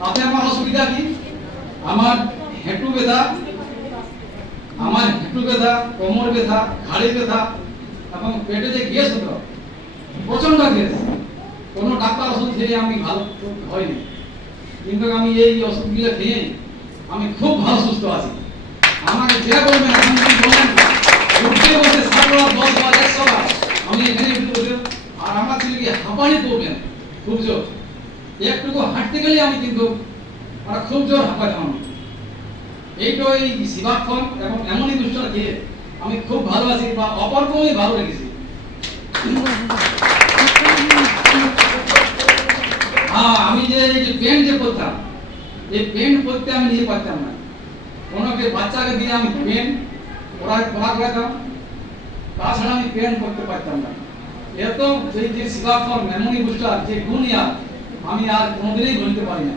তাতে আমার অসুবিধা কি? আমার হেঁটু ব্যথা, কোমর ব্যথা, ঘাড়ে ব্যথা এবং পেটে যে গ্যাস হতো, প্রচন্ড গ্যাস। কোনো ডাক্তার ওষুধ খেয়ে আমি ভালো হয়নি, কিন্তু আমি এই ওষুধগুলো খেয়ে আমি খুব ভালো সুস্থ আছি। আমাকে যে বলবেন এখন যদি বলেন উঠতে বসে 7 বার 10 বার 100 বার আমি এখানে উঠতে বসে, আর আমার ছিল কি হাঁপানি প্রবলেম খুব জোর। একটুকু হাঁটতে গেলে আমি কিন্তু খুব জোর হাঁপাতাম আমি। এইটা এই শিবাক্ষণ এবং এমনই দুষ্টার খেয়ে আমি খুব ভালো আছি বা অপরকমই ভালো রেখেছি। হ্যাঁ, আমি যে এই যে পেন যে করতাম, এই পেন করতে আমি নিয়ে পারতাম না। কোনোকে বাচ্চাকে দিয়ে আমি পেন করাতাম, তাছাড়া আমি পেন করতে পারতাম না। এত এই যে শিবাক্ষণ এমনই বুস্টার যে গুণিয়া আমি আর কোনোদিনই বলতে পারি না।